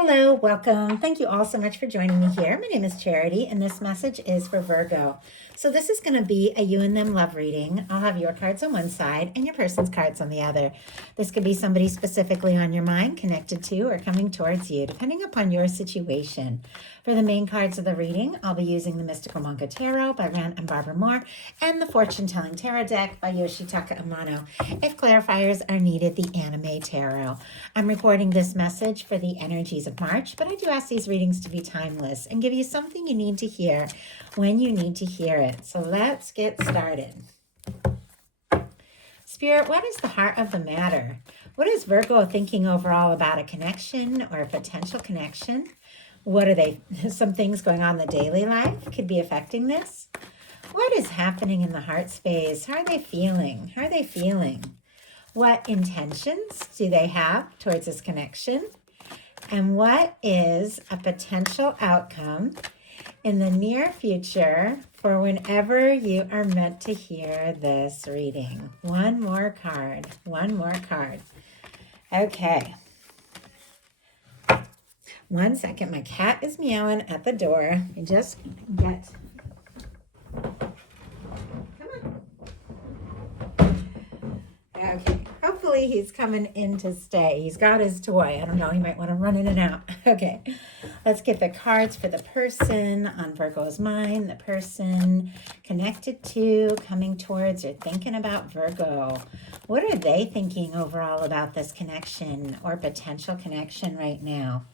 Hello, welcome. Thank you all so much for joining me here. My name is Charity, and this message is for Virgo. So this is going to be a you and them love reading. I'll have your cards on one side and your person's cards on the other. This could be somebody specifically on your mind, connected to, or coming towards you, depending upon your situation. For the main cards of the reading, I'll be using the Mystical Manga Tarot by Rand and Barbara Moore and the Fortune Telling Tarot deck by Yoshitaka Amano. If clarifiers are needed, the Anime Tarot. I'm recording this message for the energies of March, but I do ask these readings to be timeless and give you something you need to hear when you need to hear it. So let's get started. Spirit, what is the heart of the matter? What is Virgo thinking overall about a connection or a potential connection? What are some things going on in the daily life could be affecting this? What is happening in the heart space? How are they feeling? How are they feeling? What intentions do they have towards this connection? And what is a potential outcome in the near future for whenever you are meant to hear this reading? One more card. Okay. 1 second. My cat is meowing at the door. I just get... Okay, hopefully he's coming in to stay. He's got his toy. I don't know, he might want to run in and out. Okay, let's get the cards for the person on Virgo's mind, the person connected to, coming towards, or thinking about Virgo. What are they thinking overall about this connection or potential connection right now?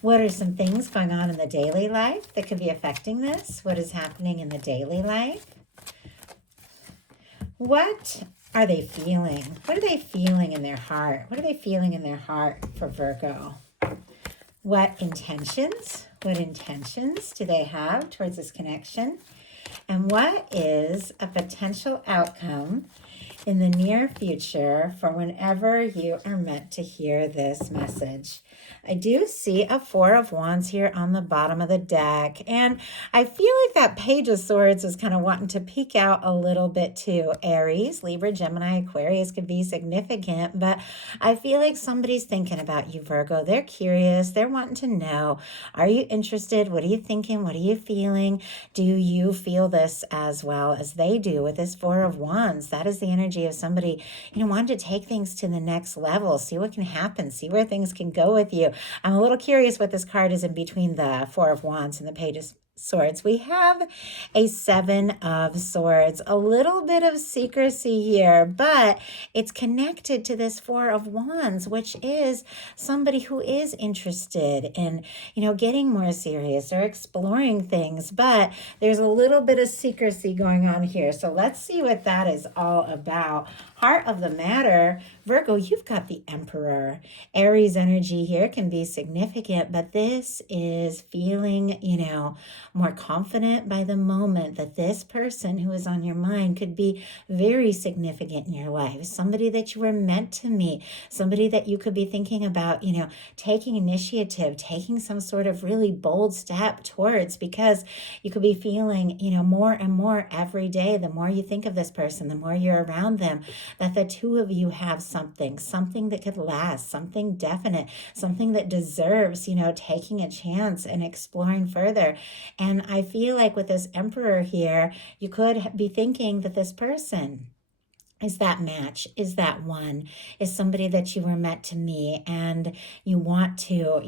What are some things going on in the daily life that could be affecting this? What is happening in the daily life? What are they feeling? What are they feeling in their heart? What are they feeling in their heart for Virgo? What intentions do they have towards this connection? And what is a potential outcome in the near future for whenever you are meant to hear this message? I do see a Four of Wands here on the bottom of the deck, and I feel like that Page of Swords is kind of wanting to peek out a little bit too. Aries, Libra, Gemini, Aquarius could be significant, but I feel like somebody's thinking about you, Virgo. They're curious. They're wanting to know, are you interested? What are you thinking? What are you feeling? Do you feel this as well as they do with this Four of Wands? That is the energy of somebody, wanting to take things to the next level, see what can happen, see where things can go with you. I'm a little curious what this card is in between the Four of Wands and the Page of Swords. We have a Seven of Swords, a little bit of secrecy here, but it's connected to this Four of Wands, which is somebody who is interested in, getting more serious or exploring things, but there's a little bit of secrecy going on here. So let's see what that is all about. Heart of the matter, Virgo, you've got the Emperor. Aries energy here can be significant, but this is feeling, more confident by the moment that this person who is on your mind could be very significant in your life. Somebody that you were meant to meet, somebody that you could be thinking about, taking initiative, taking some sort of really bold step towards, because you could be feeling, more and more every day. The more you think of this person, the more you're around them, that the two of you have something that could last, something definite, something that deserves, taking a chance and exploring further. And I feel like with this Emperor here, you could be thinking that this person is that match, is that one, is somebody that you were meant to meet, and you want to,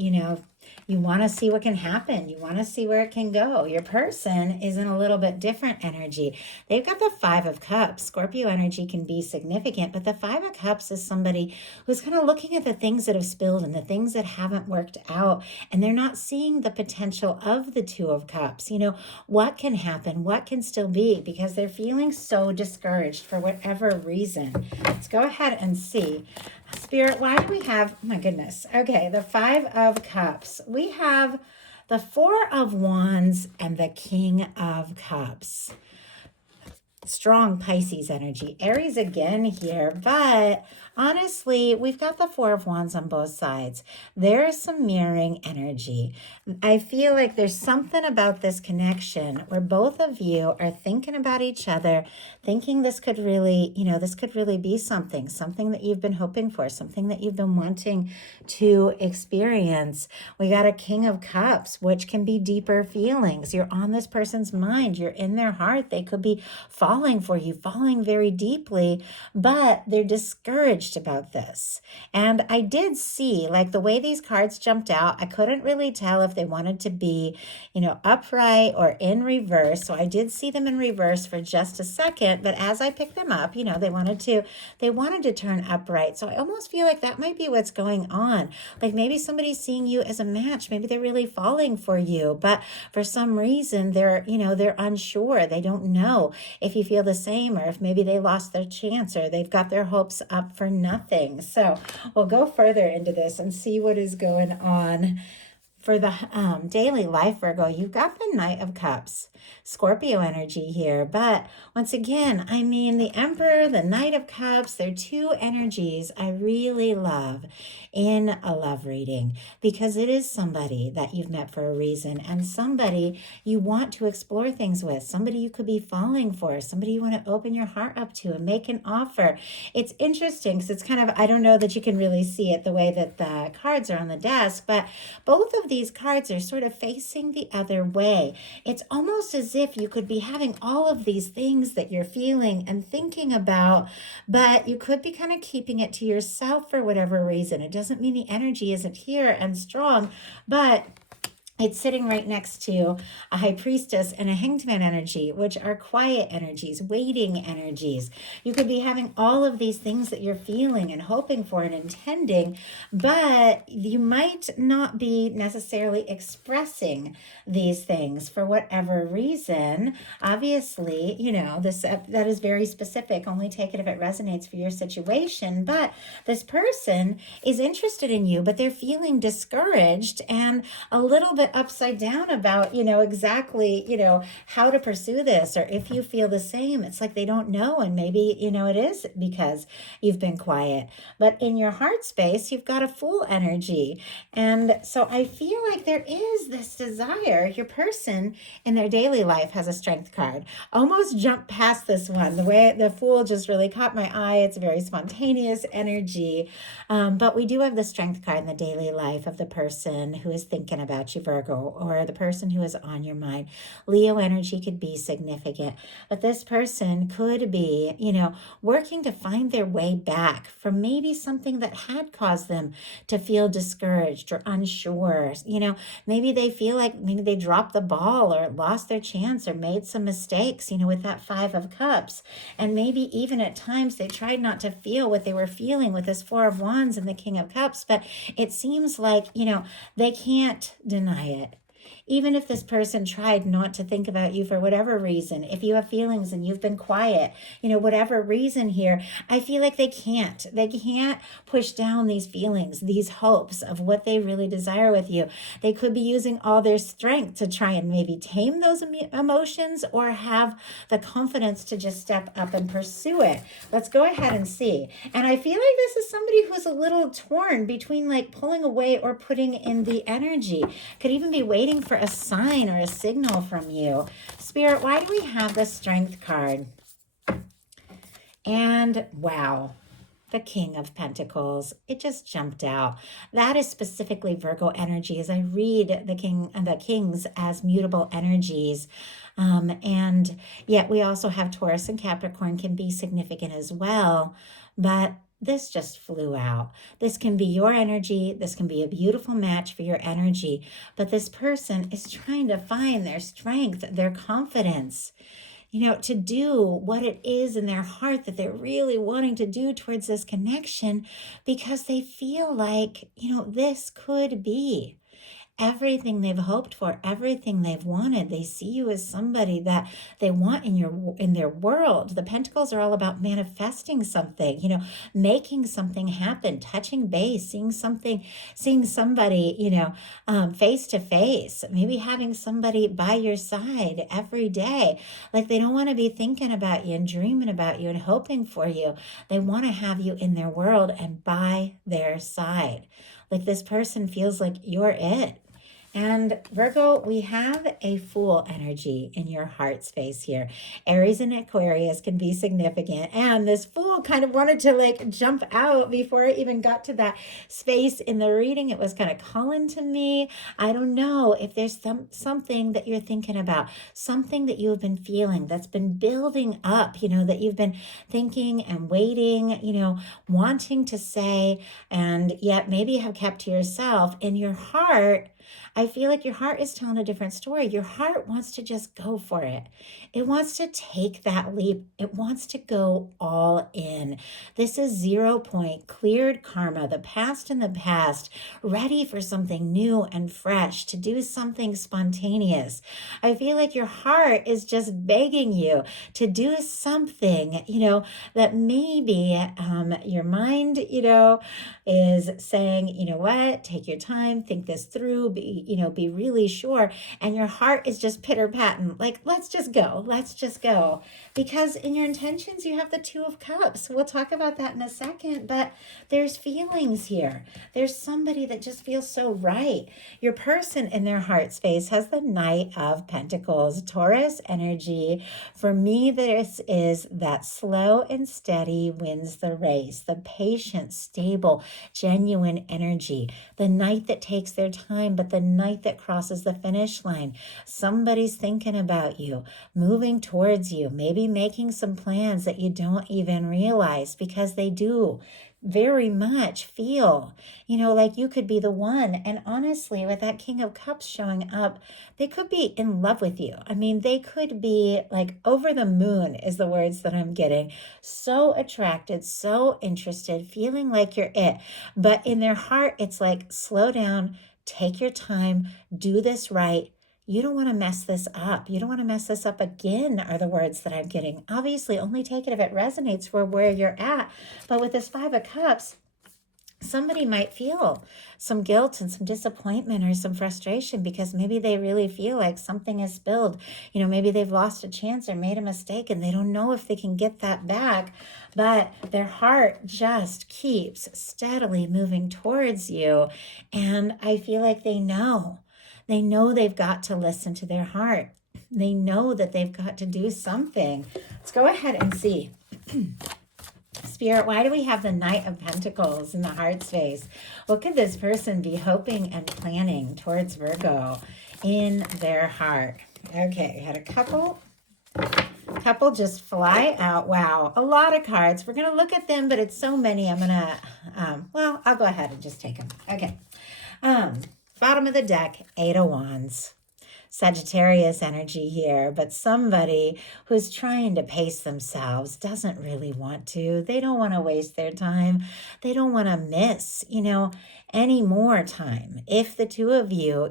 you want to see what can happen. You want to see where it can go. Your person is in a little bit different energy. They've got the Five of Cups. Scorpio energy can be significant, but the Five of Cups is somebody who's kind of looking at the things that have spilled and the things that haven't worked out, and they're not seeing the potential of the Two of Cups. What can happen, what can still be, because they're feeling so discouraged for whatever reason. Let's go ahead and see. Spirit, why do we have, oh my goodness, okay, the Five of Cups. We have the Four of Wands and the King of Cups. Strong Pisces energy. Aries again here, but Honestly, we've got the Four of Wands on both sides. There is some mirroring energy. I feel like there's something about this connection where both of you are thinking about each other, thinking this could really, this could really be something that you've been hoping for, something that you've been wanting to experience. We got a King of Cups, which can be deeper feelings. You're on this person's mind. You're in their heart. They could be falling for you, falling very deeply, but they're discouraged about this. And I did see, like, the way these cards jumped out, I couldn't really tell if they wanted to be, upright or in reverse. So I did see them in reverse for just a second, but as I picked them up, they wanted to turn upright. So I almost feel like that might be what's going on. Like maybe somebody's seeing you as a match. Maybe they're really falling for you, but for some reason they're unsure. They don't know if you feel the same, or if maybe they lost their chance, or they've got their hopes up for nothing. So we'll go further into this and see what is going on. For the daily life, Virgo, you've got the Knight of Cups, Scorpio energy here. But once again, the Emperor, the Knight of Cups, they're two energies I really love in a love reading, because it is somebody that you've met for a reason, and somebody you want to explore things with, somebody you could be falling for, somebody you want to open your heart up to and make an offer. It's interesting because it's kind of, I don't know that you can really see it the way that the cards are on the desk, but both of these cards are sort of facing the other way. It's almost as if you could be having all of these things that you're feeling and thinking about, but you could be kind of keeping it to yourself for whatever reason. It doesn't mean the energy isn't here and strong, but it's sitting right next to a High Priestess and a Hanged Man energy, which are quiet energies, waiting energies. You could be having all of these things that you're feeling and hoping for and intending, but you might not be necessarily expressing these things for whatever reason. Obviously, that is very specific. Only take it if it resonates for your situation. But this person is interested in you, but they're feeling discouraged and a little bit upside down about, exactly, how to pursue this, or if you feel the same. It's like they don't know, and maybe, it is because you've been quiet. But in your heart space, you've got a Fool energy. And so I feel like there is this desire. Your person in their daily life has a Strength card. Almost jumped past this one. The way the Fool just really caught my eye. It's a very spontaneous energy. But we do have the Strength card in the daily life of the person who is thinking about you, Virgo, or the person who is on your mind. Leo energy could be significant, but this person could be, working to find their way back from maybe something that had caused them to feel discouraged or unsure. Maybe they feel like maybe they dropped the ball or lost their chance or made some mistakes, with that Five of Cups. And maybe even at times they tried not to feel what they were feeling with this Four of Wands and the King of Cups, but it seems like, they can't deny it. Even if this person tried not to think about you for whatever reason, if you have feelings and you've been quiet, whatever reason here, I feel like they can't push down these feelings, these hopes of what they really desire with you. They could be using all their strength to try and maybe tame those emotions, or have the confidence to just step up and pursue it. Let's go ahead and see. And I feel like this is somebody who's a little torn between like pulling away or putting in the energy. Could even be waiting for a sign or a signal from you. Spirit, why do we have the Strength card? And wow, the King of Pentacles. It just jumped out. That is specifically Virgo energy, as I read the kings as mutable energies. And yet we also have Taurus and Capricorn can be significant as well. But this just flew out. This can be your energy. This can be a beautiful match for your energy. But this person is trying to find their strength, their confidence, to do what it is in their heart that they're really wanting to do towards this connection, because they feel like, this could be. everything they've hoped for, everything they've wanted. They see you as somebody that they want in their world. The Pentacles are all about manifesting something, making something happen, touching base, seeing somebody, face to face, maybe having somebody by your side every day. Like they don't want to be thinking about you and dreaming about you and hoping for you. They want to have you in their world and by their side. Like this person feels like you're it. And Virgo, we have a Fool energy in your heart space here. Aries and Aquarius can be significant. And this Fool kind of wanted to like jump out before it even got to that space in the reading. It was kind of calling to me. I don't know if there's something that you're thinking about, something that you have been feeling that's been building up, that you've been thinking and waiting, wanting to say, and yet maybe have kept to yourself. In your heart, I feel like your heart is telling a different story. Your heart wants to just go for it. It wants to take that leap. It wants to go all in. This is 0 point, cleared karma, the past in the past, ready for something new and fresh, to do something spontaneous. I feel like your heart is just begging you to do something, that maybe your mind, is saying, you know what, take your time, think this through, be really sure. And your heart is just pitter-patting, like, let's just go. Because in your intentions, you have the Two of Cups. We'll talk about that in a second, but there's feelings here. There's somebody that just feels so right. Your person in their heart space has the Knight of Pentacles, Taurus energy. For me, this is that slow and steady wins the race, the patient, stable, genuine energy, the knight that takes their time, but the knight that crosses the finish line. Somebody's thinking about you, moving towards you, maybe making some plans that you don't even realize, because they do very much feel, like you could be the one. And honestly, with that King of Cups showing up, they could be in love with you. I mean, they could be like over the moon is the words that I'm getting. So attracted, so interested, feeling like you're it. But in their heart, it's like, slow down, take your time, do this right. You don't want to mess this up. You don't want to mess this up again, are the words that I'm getting. Obviously, only take it if it resonates for where you're at. But with this Five of Cups, somebody might feel some guilt and some disappointment or some frustration because maybe they really feel like something is spilled. Maybe they've lost a chance or made a mistake and they don't know if they can get that back. But their heart just keeps steadily moving towards you. And I feel like they know. They know they've got to listen to their heart. They know that they've got to do something. Let's go ahead and see. Spirit, why do we have the Knight of Pentacles in the heart space? What could this person be hoping and planning towards Virgo in their heart? Okay, we had a couple just fly out. Wow, a lot of cards. We're going to look at them, but it's so many. I'm going to, I'll go ahead and just take them. Okay. Bottom of the deck, Eight of Wands. Sagittarius energy here, but somebody who's trying to pace themselves doesn't really want to. They don't want to waste their time. They don't want to miss, any more time. If the two of you,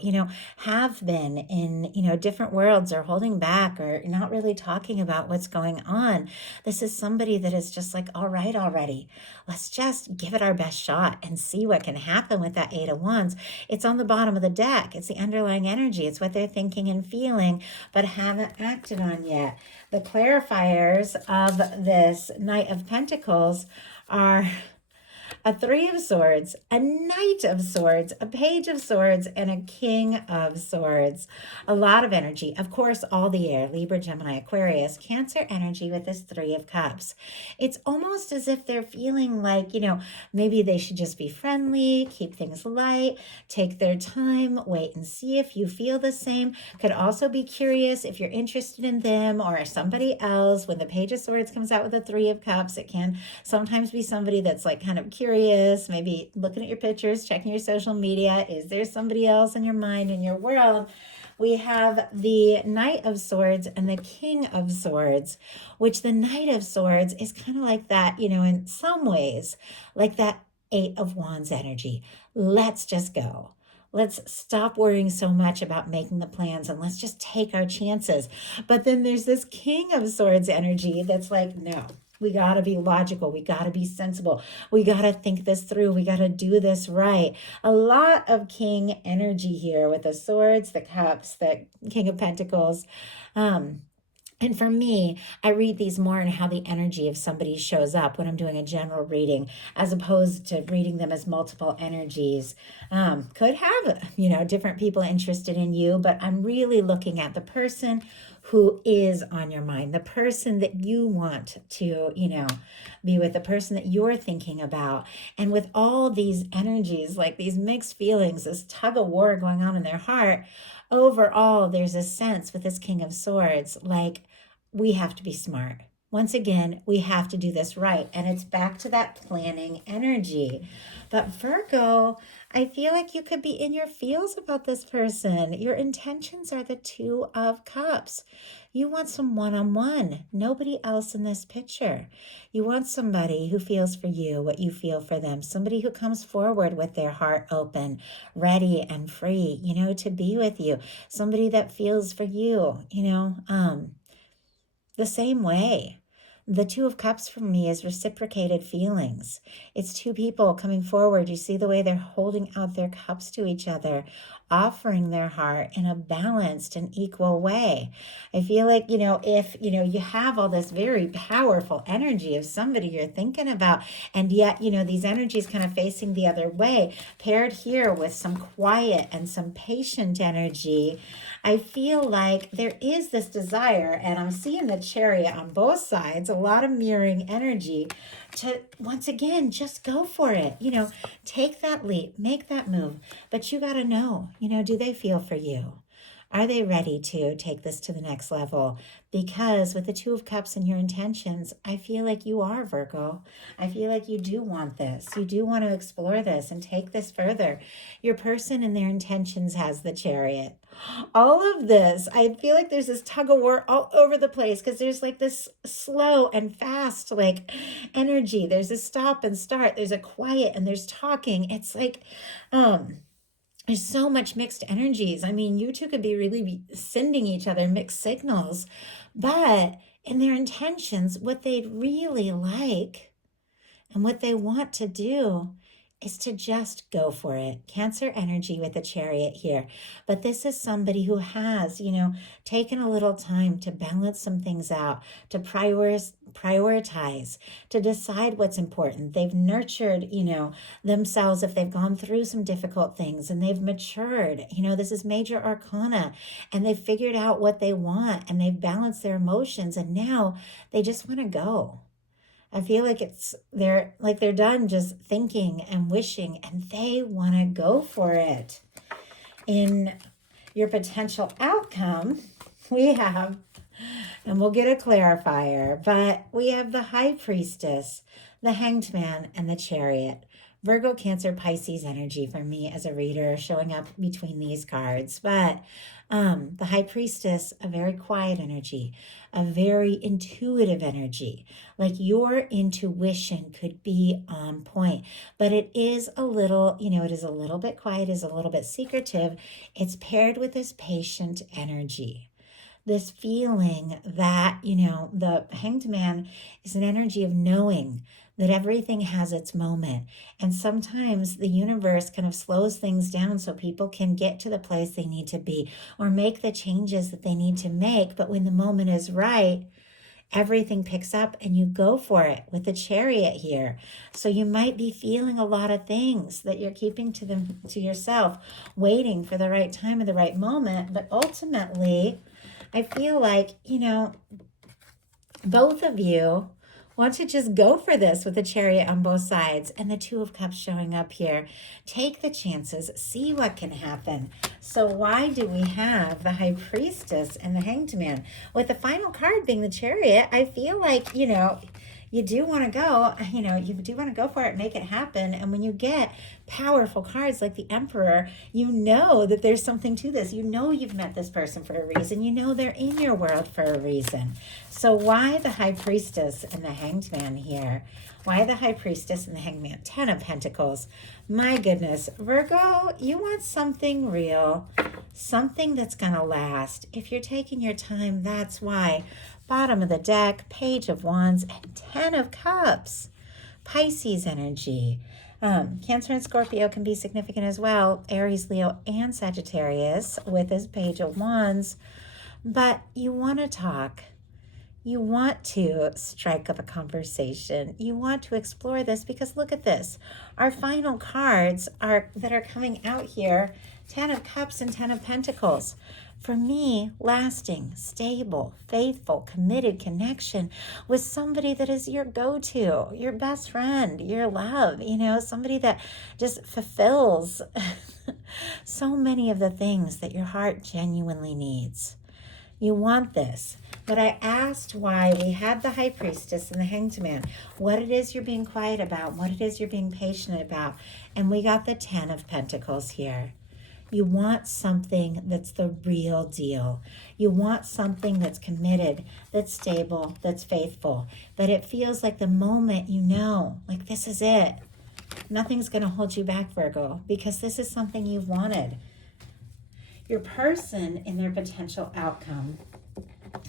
have been in, different worlds or holding back or not really talking about what's going on, this is somebody that is just like, all right, already. Let's just give it our best shot and see what can happen with that Eight of Wands. It's on the bottom of the deck. It's the underlying energy. It's what they're thinking and feeling, but haven't acted on yet. The clarifiers of this Knight of Pentacles are a Three of Swords, a Knight of Swords, a Page of Swords, and a King of Swords. A lot of energy. Of course, all the air, Libra, Gemini, Aquarius, Cancer energy with this Three of Cups. It's almost as if they're feeling like, maybe they should just be friendly, keep things light, take their time, wait and see if you feel the same. Could also be curious if you're interested in them or somebody else. When the Page of Swords comes out with the Three of Cups, it can sometimes be somebody that's like kind of curious, maybe looking at your pictures, checking your social media. Is there somebody else in your mind, in your world? We have the Knight of Swords and the King of Swords, which the Knight of Swords is kind of like that, in some ways, like that Eight of Wands energy. Let's just go. Let's stop worrying so much about making the plans and let's just take our chances. But then there's this King of Swords energy that's like, no, we got to be logical. We got to be sensible. We got to think this through. We got to do this right. A lot of King energy here with the swords, the cups, the King of Pentacles. And for me, I read these more in how the energy of somebody shows up when I'm doing a general reading, as opposed to reading them as multiple energies. Could have, different people interested in you, but I'm really looking at the person who is on your mind, the person that you want to, be with, the person that you're thinking about. And with all these energies, like these mixed feelings, this tug of war going on in their heart, overall, there's a sense with this King of Swords, like, we have to be smart. Once again, we have to do this right. And it's back to that planning energy. But Virgo, I feel like you could be in your feels about this person. Your intentions are the Two of Cups. You want some one-on-one, nobody else in this picture. You want somebody who feels for you what you feel for them, somebody who comes forward with their heart open, ready and free, to be with you, somebody that feels for you, the same way. The Two of Cups for me is reciprocated feelings. It's two people coming forward. You see the way they're holding out their cups to each other, offering their heart in a balanced and equal way. I feel like, if, you have all this very powerful energy of somebody you're thinking about, and yet, these energies kind of facing the other way, paired here with some quiet and some patient energy, I feel like there is this desire, and I'm seeing the Chariot on both sides, a lot of mirroring energy to, once again, just go for it. Take that leap, make that move. But you got to know, do they feel for you? Are they ready to take this to the next level? Because with the Two of Cups and your intentions, I feel like you are, Virgo. I feel like you do want this. You do want to explore this and take this further. Your person and their intentions has the Chariot. All of this, I feel like there's this tug of war all over the place because there's like this slow and fast energy. There's a stop and start. There's a quiet and there's talking. It's like, there's so much mixed energies. I mean, you two could be really sending each other mixed signals, but in their intentions, what they'd really like and what they want to do is to just go for it. Cancer energy with the Chariot here. But this is somebody who has, taken a little time to balance some things out, to prioritize, to decide what's important. They've nurtured, themselves if they've gone through some difficult things, and they've matured. This is major arcana, and they've figured out what they want, and they've balanced their emotions, and now they just want to go. I feel like they're done just thinking and wishing, and they want to go for it. In your potential outcome, we have, and we'll get a clarifier, but we have the High Priestess, the Hanged Man, and the Chariot. Virgo, Cancer, Pisces energy for me as a reader showing up between these cards. But the High Priestess, a very quiet energy, a very intuitive energy. Like your intuition could be on point, but it is a little, it is a little bit quiet, is a little bit secretive. It's paired with this patient energy. This feeling that, the Hanged Man is an energy of knowing that everything has its moment. And sometimes the universe kind of slows things down so people can get to the place they need to be or make the changes that they need to make. But when the moment is right, everything picks up and you go for it with the Chariot here. So you might be feeling a lot of things that you're keeping to yourself, waiting for the right time and the right moment. But ultimately, I feel like, both of you want to just go for this with the Chariot on both sides and the Two of Cups showing up here. Take the chances, see what can happen. So why do we have the High Priestess and the Hanged Man? With the final card being the Chariot, I feel like, you do want to go, you do want to go for it, make it happen. And when you get powerful cards like the Emperor, you know that there's something to this. You know you've met this person for a reason. You know they're in your world for a reason. So why the High Priestess and the Hanged Man here? Why the High Priestess and the Hanged Man? 10 of Pentacles. My goodness, Virgo, you want something real, something that's going to last. If you're taking your time, that's why. Bottom of the deck, Page of Wands and 10 of Cups. Pisces energy. Cancer and Scorpio can be significant as well. Aries, Leo, and Sagittarius with this Page of Wands. But you want to talk. You want to strike up a conversation. You want to explore this because look at this. Our final cards that are coming out here, 10 of Cups and 10 of Pentacles. For me, lasting, stable, faithful, committed connection with somebody that is your go-to, your best friend, your love, somebody that just fulfills so many of the things that your heart genuinely needs. You want this. But I asked why we had the High Priestess and the Hanged Man, what it is you're being quiet about, what it is you're being patient about. And we got the 10 of Pentacles here. You want something that's the real deal. You want something that's committed, that's stable, that's faithful. But it feels like the moment like this is it. Nothing's going to hold you back, Virgo, because this is something you've wanted. Your person in their potential outcome.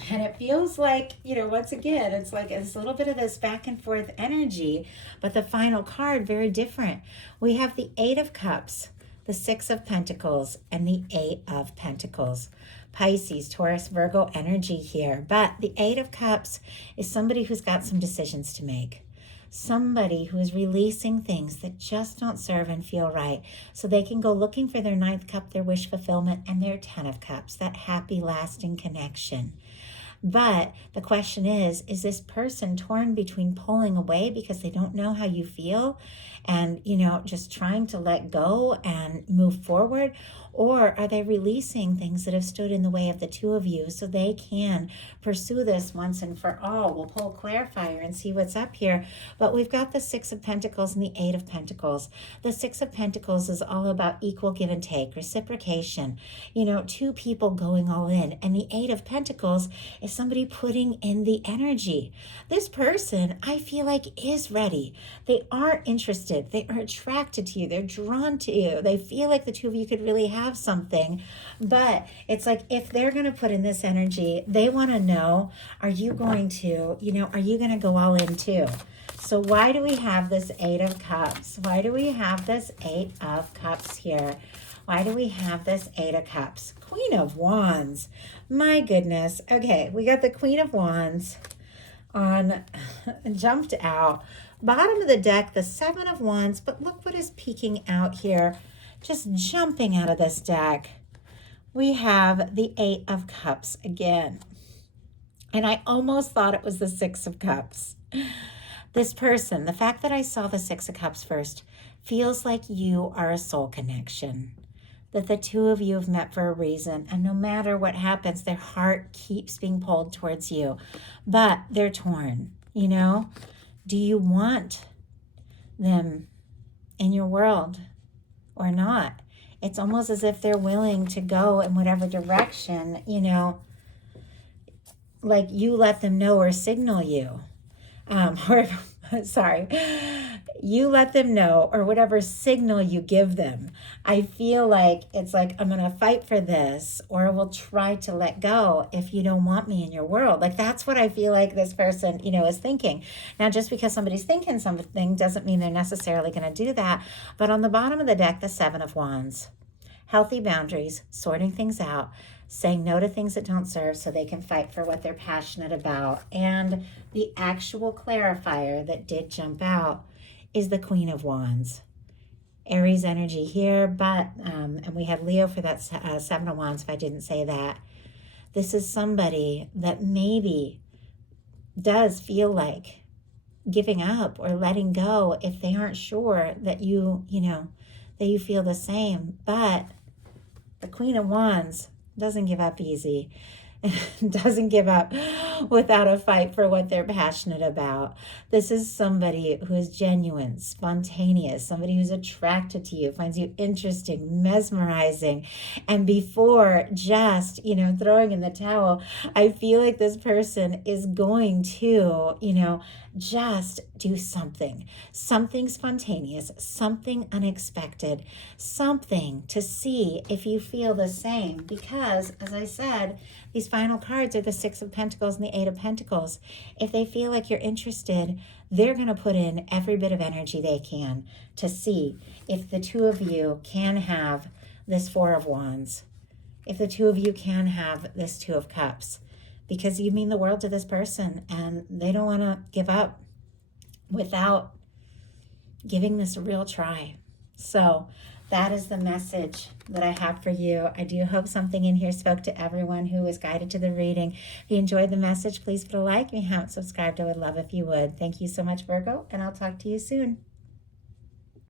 And it feels like, once again, it's like it's a little bit of this back and forth energy, but the final card, very different. We have the 8 of Cups, the 6 of Pentacles, and the 8 of Pentacles. Pisces, Taurus, Virgo energy here. But the 8 of Cups is somebody who's got some decisions to make. Somebody who is releasing things that just don't serve and feel right so they can go looking for their 9th cup, their wish fulfillment, and their 10 of Cups, that happy, lasting connection. But the question is this person torn between pulling away because they don't know how you feel and, just trying to let go and move forward? Or are they releasing things that have stood in the way of the two of you so they can pursue this once and for all? We'll pull a clarifier and see what's up here. But we've got the 6 of Pentacles and the 8 of Pentacles. The 6 of Pentacles is all about equal give and take, reciprocation, two people going all in. And the 8 of Pentacles is somebody putting in the energy. This person, I feel like, is ready. They are interested. They are attracted to you. They're drawn to you. They feel like the two of you could really have something. But it's like if they're going to put in this energy, they want to know, are you going to, are you going to go all in too? So why do we have this 8 of Cups? Why do we have this 8 of Cups here? Why do we have this 8 of Cups? Queen of Wands. My goodness. Okay, we got the Queen of Wands jumped out. Bottom of the deck, the 7 of Wands. But look what is peeking out here. Just jumping out of this deck. We have the 8 of Cups again. And I almost thought it was the 6 of Cups. This person, the fact that I saw the 6 of Cups first, feels like you are a soul connection. That the two of you have met for a reason. And no matter what happens, their heart keeps being pulled towards you. But they're torn, Do you want them in your world or not? It's almost as if they're willing to go in whatever direction, like you let them know or signal you. You let them know or whatever signal you give them. I feel like it's like, I'm going to fight for this, or I will try to let go if you don't want me in your world. Like, that's what I feel like this person, is thinking. Now, just because somebody's thinking something doesn't mean they're necessarily going to do that. But on the bottom of the deck, the 7 of Wands. Healthy boundaries, sorting things out, saying no to things that don't serve so they can fight for what they're passionate about. And the actual clarifier that did jump out is the Queen of Wands. Aries energy here, but, and we had Leo for that 7 of Wands if I didn't say that. This is somebody that maybe does feel like giving up or letting go if they aren't sure that you feel the same. But the Queen of Wands doesn't give up easy. doesn't give up without a fight for what they're passionate about. This is somebody who is genuine, spontaneous, somebody who's attracted to you, finds you interesting, mesmerizing. And before just, throwing in the towel, I feel like this person is going to, just do something spontaneous, something unexpected, something to see if you feel the same. Because, as I said, these final cards are the Six of Pentacles and the Eight of Pentacles. If they feel like you're interested, they're going to put in every bit of energy they can to see if the two of you can have this Four of Wands, if the two of you can have this Two of Cups, because you mean the world to this person and they don't want to give up without giving this a real try. So that is the message that I have for you. I do hope something in here spoke to everyone who was guided to the reading. If you enjoyed the message, please put a like. If you haven't subscribed, I would love if you would. Thank you so much, Virgo, and I'll talk to you soon.